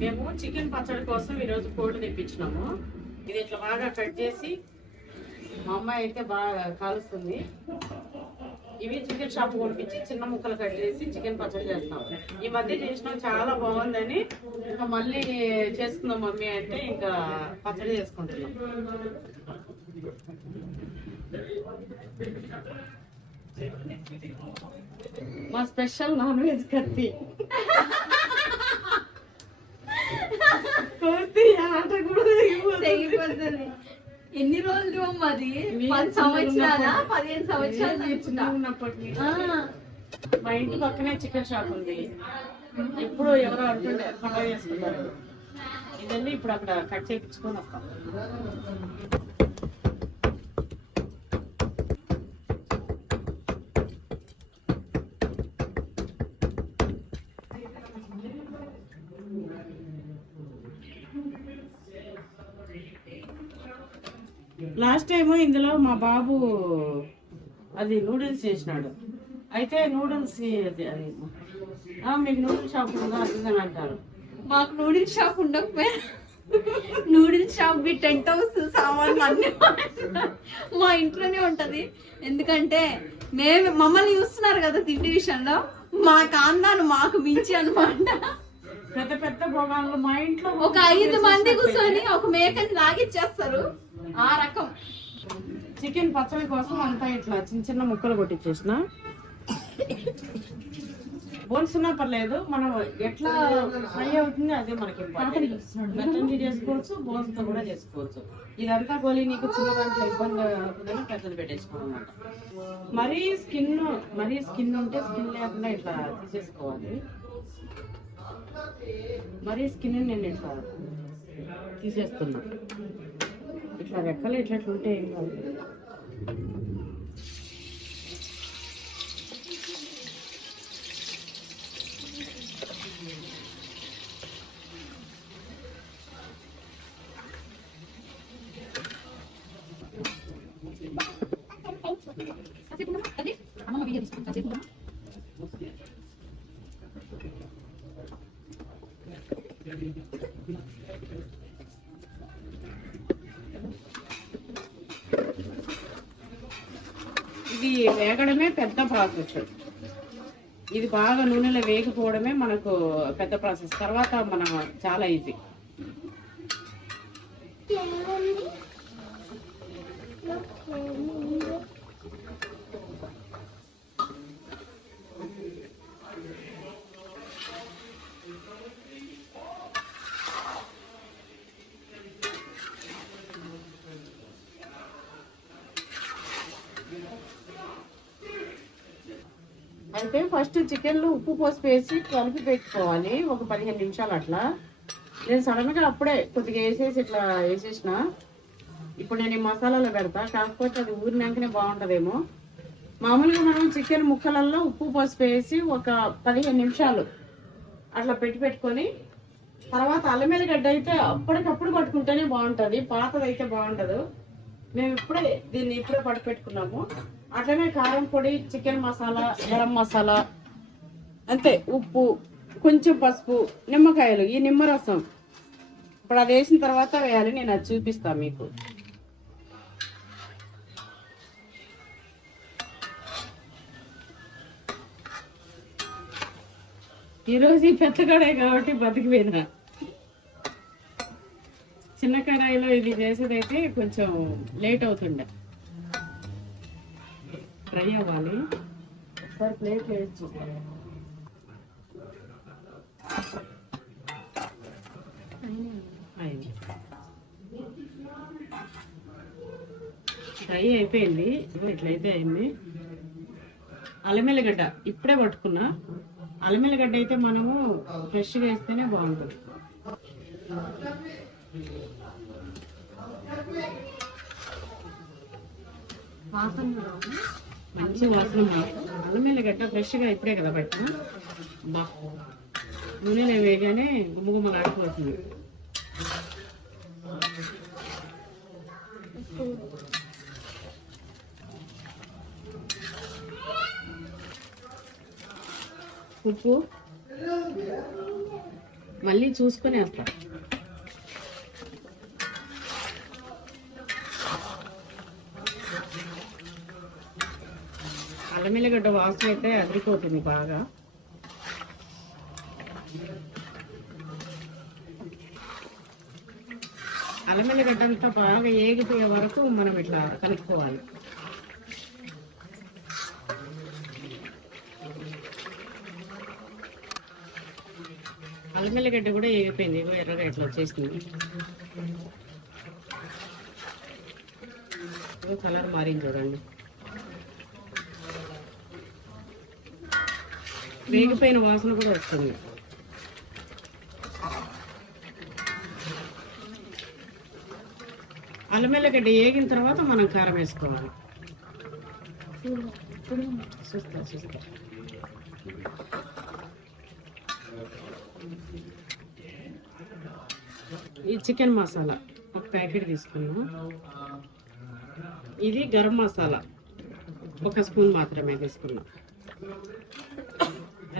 మేము చికెన్ పచ్చడి కోసం ఈరోజు కోడి తెప్పించినాము. ఇది ఇట్లా బాగా కట్ చేసి మా అమ్మాయి అయితే బాగా కాలుస్తుంది. ఇవి చికెన్ షాప్ పంపించి చిన్న ముక్కలు కట్ చేసి చికెన్ పచ్చడి చేస్తాం. ఈ మధ్య చేసినాం, చాలా బాగుందని ఇంకా మళ్ళీ చేసుకుందాం మమ్మీ అంటే ఇంకా పచ్చడి చేసుకుంటున్నాం. మా స్పెషల్ నాన్ వెజ్ కత్తి. తెగిపోతుంది. ఎన్ని రోజులు అది? 10 సంవత్సరాల 15 సంవత్సరాలు ఉన్నప్పటికీ మా ఇంటి పక్కనే చికెన్ షాప్ ఉంది. ఎప్పుడు ఎవరో అంటుండే పండుగ చేసుకుంటారు. ఇదన్నీ ఇప్పుడు అక్కడ కట్ చేయించుకొని వస్తాం. లాస్ట్ టైము ఇందులో మా బాబు అది నూడిల్స్ చేసినాడు. అయితే నూడిల్స్ మీకు నూడిల్స్ షాప్ ఉందా అది అంటారు. మాకు నూడిల్స్ షాప్ ఉండకపోయా, నూడిల్స్ షాప్ 10 హౌస్ సామాన్లు అన్ని మా ఇంట్లోనే ఉంటది. ఎందుకంటే మమ్మల్ని చూస్తున్నారు కదా తిండి విషయంలో, మా కాందాను మాకు మించి అనమాట. పెద్ద పెద్ద భోగాలు మా ఇంట్లో ఒక 5 మంది కూర్చొని ఒక మేకని లాగిచ్చేస్తారు. ఆ రకం చికెన్ పచ్చడి కోసం అంతా ఇట్లా చిన్న చిన్న ముక్కలు కొట్టించేసిన. బోన్స్ ఉన్నా పర్లేదు, మనం ఎట్లా ఫ్రై అవుతుంది అదే మనకి మెత్తగా చేసుకోవచ్చు, బోన్స్ తో కూడా చేసుకోవచ్చు. ఇదంతా గోలి నీకు చిన్న దాంట్లో ఇబ్బంది అవుతుందని పెద్దది పెట్టేసుకోవాలన్నమాట. మరీ స్కిన్ ఉంటే స్కిన్ లేకుండా ఇట్లా తీసేసుకోవాలి. మరీ స్కిన్ నేను ఇట్లా తీసేస్తున్నా. ఇట్లా రెక్కలు ఇట్లా ఉంటే ఏం కాదు. ఇది వేగడమే పెద్ద ప్రాసెస్. ఇది బాగా నూనెలో వేగిపోవడమే మనకు పెద్ద ప్రాసెస్. తర్వాత మనం చాలా ఈజీ. అయితే ఫస్ట్ చికెన్లో ఉప్పు పోసి వేసి కలిపి పెట్టుకోవాలి ఒక 15 నిమిషాలు అట్లా. నేను సడన్గా అప్పుడే కొద్దిగా వేసేసి ఇట్లా వేసేసిన. ఇప్పుడు నేను ఈ మసాలాలో పెడతా, కాకపోతే అది ఊరినాకనే బాగుంటుందేమో. మామూలుగా మనం చికెన్ ముక్కలలో ఉప్పు పోసి వేసి ఒక 15 నిమిషాలు అట్లా పెట్టుకొని తర్వాత అల్లం వెల్లిగడ్డ అయితే అప్పటికప్పుడు పట్టుకుంటేనే బాగుంటుంది, పాతది అయితే బాగుండదు. మేము దీన్ని ఇప్పుడే పట్టు పెట్టుకున్నాము. అట్లనే కారం పొడి, చికెన్ మసాలా, గరం మసాలా, అంతే, ఉప్పు, కొంచెం పసుపు, నిమ్మకాయలు, ఈ నిమ్మరసం ఇప్పుడు అది వేసిన తర్వాత వేయాలి. నేను అది చూపిస్తాను మీకు. ఈరోజు ఈ పెద్ద కడాయి కాబట్టి బతికిపోయినా. చిన్న కడాయిలో ఇది చేసేదైతే కొంచెం లేట్ అవుతుండే, ఫ్రై అవ్వాలి. ఒకసారి ప్లేట్ వేసి ఫ్రై అయిపోయింది. ఇట్లయితే అయింది. అల్లం ఎల్లిగడ్డ ఇప్పుడే పట్టుకున్నా. అల్లం ఎల్లిగడ్డ అయితే మనము ఫ్రెష్గా వేస్తేనే బాగుంటుంది. మంచి వాసన. అల్లం ఎల్లిగడ్డ ఫ్రెష్గా ఇప్పుడే కదా పెట్టిన. బా నూనెలో వేయగానే గుమ్మగుమ్మలాడిపోతుంది. ఉప్పు మళ్ళీ చూసుకొని వేస్తా. అల్లం ఎల్లిగడ్డ వాసన అయితే అదిరిపోతుంది బాగా. అల్లం ఎల్లిగడ్డ అంతా బాగా ఏగిపోయే వరకు మనం ఇట్లా కలుపుకోవాలి. అల్లం ఎల్లిగడ్డ కూడా ఏగిపోయింది, ఇగో ఎర్రగా ఇట్లా వచ్చేసింది. కలర్ మారింది చూడండి. వేగిపోయిన వాసన కూడా వస్తుంది. అల్లం ఎల్లిగడ్డ వేగిన తర్వాత మనం కారం వేసుకోవాలి. చూస్తా. ఈ చికెన్ మసాలా ఒక ప్యాకెట్ తీసుకున్నాం. ఇది గరం మసాలా ఒక స్పూన్ మాత్రమే తీసుకున్నాం,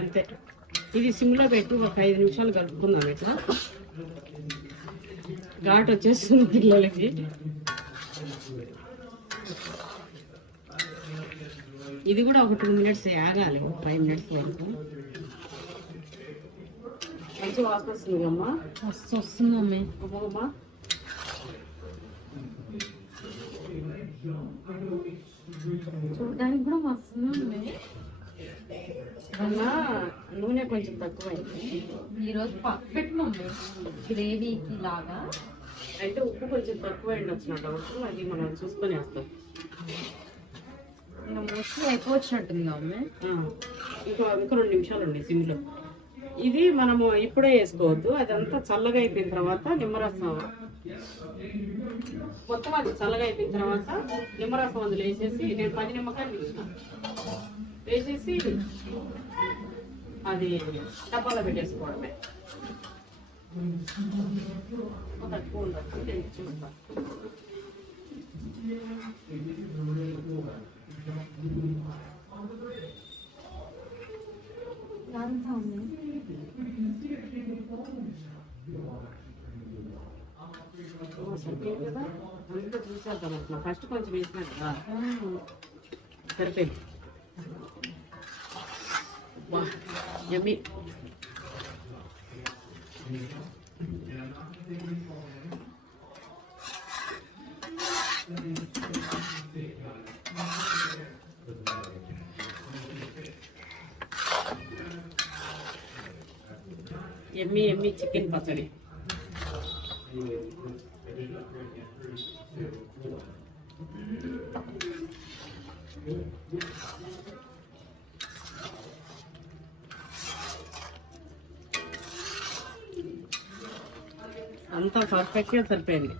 అంతే. ఇది సిమ్లో పెట్టి ఒక 5 నిమిషాలు కలుపుకుందాం. ఇట్లా ఘాట్ వచ్చేస్తుంది పిల్లలకి. ఇది కూడా ఒక 2 మినిట్స్ ఆగాలి, ఒక 5 మినిట్స్ వరకు. మంచి వాసన వస్తుంది అమ్మా. వస్తుంది మమ్మీ. అమ్మా చూడడానికి కూడా వస్తుంది. అమ్మా నూనె కొంచెం తక్కువైంది ఈరోజు. పర్ఫెక్ట్ మమ్మీ గ్రేవీకి లాగా. అయితే ఉప్పు కొంచెం తక్కువైంది వచ్చిన డౌట్, అది మనం చూసుకొని వేస్తాం. ఇంకా మోస్ట్లీ అయిపోవచ్చినట్టుంది మమ్మీ. ఇంకా 2 నిమిషాలు ఉండి సిమ్లో. ఇది మనము ఇప్పుడే వేసుకోవద్దు, అదంతా చల్లగా అయిపోయిన తర్వాత నిమ్మరసం మొత్తం అది చల్లగా అయిపోయిన తర్వాత నిమ్మరసం అందులో వేసేసి, నేను 10 నిమ్మకాయలు తీసిన వేసేసి అది డబ్బాలో పెట్టేసుకోవడమే. తక్కువ ఉంటుంది చూస్తా. సరిపోయింది కదా, అందులో చూసేద్దాం. అట్లా ఫస్ట్ కొంచెం వేసినా కదా, సరిపోయింది. యమ్మీ. ఎమ్మి చికెన్ పచ్చడి. అంతా పర్ఫెక్ట్గా సరిపోయింది.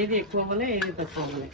ఏది ఎక్కువ అవ్వలే, ఏది తక్కువ అవ్వలే.